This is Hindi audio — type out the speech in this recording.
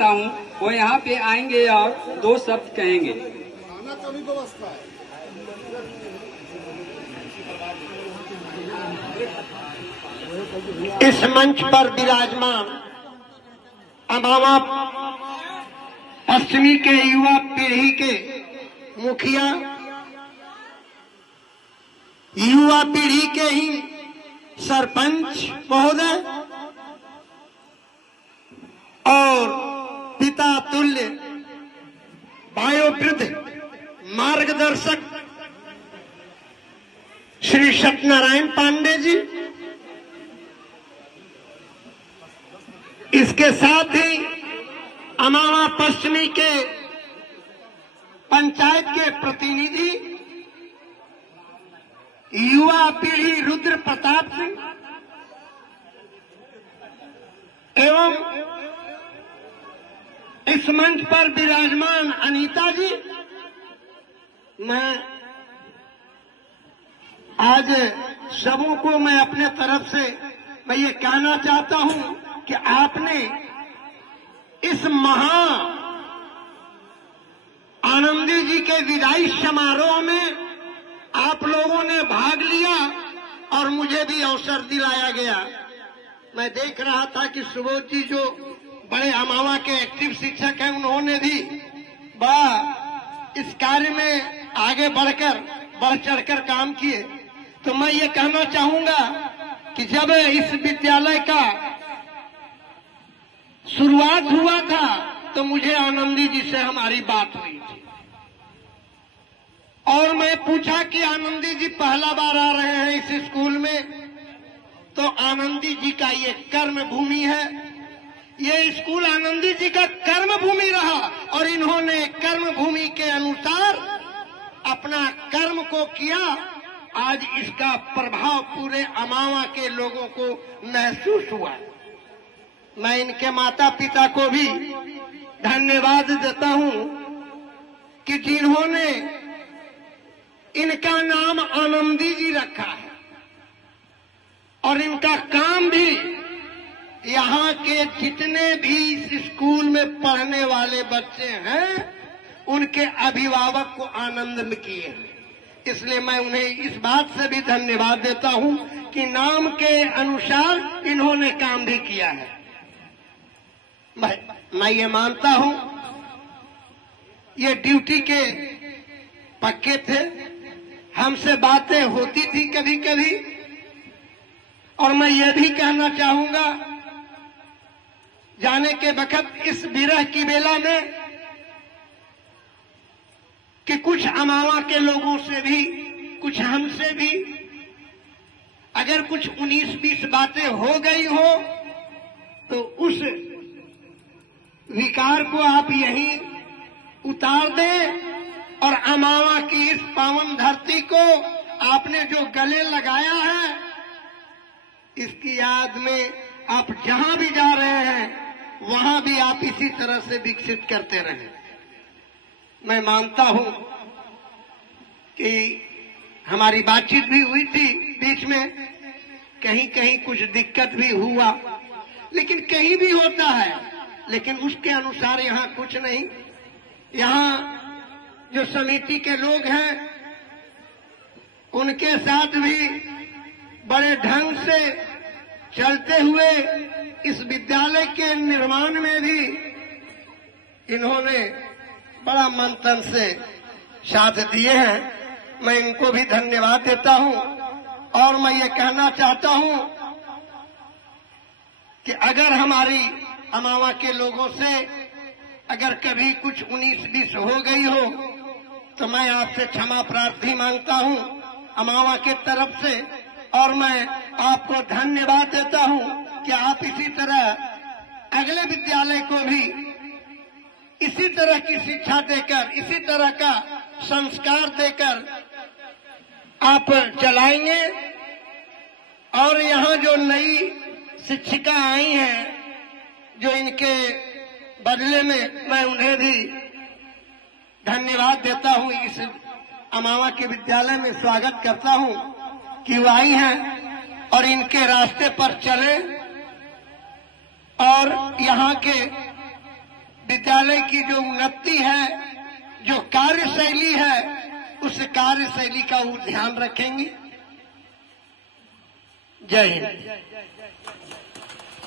चाहता हूँ वो यहाँ पे आएंगे और 2 शब्द कहेंगे। खाना का भी व्यवस्था है। इस मंच पर विराजमान अमावा पश्चिमी के युवा पीढ़ी के मुखिया, युवा पीढ़ी के ही सरपंच महोदय और पिता तुल्य वयोवृद्ध मार्गदर्शक श्री सत्यनारायण पांडे जी, इसके साथ ही अमावा पश्चिमी के पंचायत के प्रतिनिधि, युवा पीढ़ी रुद्र प्रताप सिंह एवं इस मंच पर विराजमान अनीता जी, मैं आज सबों को मैं अपने तरफ से मैं ये कहना चाहता हूं कि आपने इस महा आनंदी जी के विदाई समारोह में आप लोगों ने भाग लिया और मुझे भी अवसर दिलाया गया। मैं देख रहा था कि सुबोध जी जो बड़े अमावा के एक्टिव शिक्षक हैं, उन्होंने भी बड़ा इस कार्य में आगे बढ़ चढ़कर काम किए। तो मैं ये कहना चाहूंगा कि जब इस विद्यालय का शुरुआत हुआ था तो मुझे आनंदी जी से हमारी बात हुई थी और मैं पूछा कि आनंदी जी पहला बार आ रहे हैं इस स्कूल में, तो आनंदी जी का ये कर्म भूमि है, ये स्कूल आनंदी जी का कर्म भूमि रहा और इन्होंने कर्म भूमि के अनुसार अपना कर्म को किया। आज इसका प्रभाव पूरे अमावा के लोगों को महसूस हुआ। मैं इनके माता पिता को भी धन्यवाद देता हूं कि जिन्होंने इनका नाम आनंदी जी रखा है और इनका काम भी यहाँ के जितने भी इस स्कूल में पढ़ने वाले बच्चे हैं उनके अभिभावक को आनंद में किए हैं। इसलिए मैं उन्हें इस बात से भी धन्यवाद देता हूं कि नाम के अनुसार इन्होंने काम भी किया है। मैं ये मानता हूं ये ड्यूटी के पक्के थे, हमसे बातें होती थी कभी कभी। और मैं ये भी कहना चाहूंगा जाने के वक्त इस विरह की बेला में कि कुछ अमावा के लोगों से भी, कुछ हमसे भी अगर कुछ 19-20 बातें हो गई हो तो उस विकार को आप यहीं उतार दें और अमावा की इस पावन धरती को आपने जो गले लगाया है इसकी याद में आप जहां भी जा रहे हैं वहां भी आप इसी तरह से विकसित करते रहें। मैं मानता हूं कि हमारी बातचीत भी हुई थी बीच में, कहीं कहीं कुछ दिक्कत भी हुआ, लेकिन कहीं भी होता है, लेकिन उसके अनुसार यहाँ कुछ नहीं। यहाँ जो समिति के लोग हैं उनके साथ भी बड़े ढंग से चलते हुए इस विद्यालय के निर्माण में भी इन्होंने बड़ा मंथन से साथ दिए हैं। मैं इनको भी धन्यवाद देता हूं और मैं ये कहना चाहता हूं कि अगर हमारी अमावा के लोगों से अगर कभी कुछ 19-20 हो गई हो तो मैं आपसे क्षमा प्रार्थी मांगता हूं अमावा के तरफ से, और मैं आपको धन्यवाद देता हूं कि आप इसी तरह अगले विद्यालय को भी इसी तरह की शिक्षा देकर, इसी तरह का संस्कार देकर आप चलाएंगे। और यहाँ जो नई शिक्षिका आई हैं, जो इनके बदले में मैं उन्हें भी धन्यवाद देता हूँ, इस अमावा के विद्यालय में स्वागत करता हूँ कि वो आई हैं और इनके रास्ते पर चले और यहाँ के विश्वविद्यालय की जो उन्नति है, जो कार्यशैली है, उस कार्यशैली का वो ध्यान रखेंगे। जय हिंद।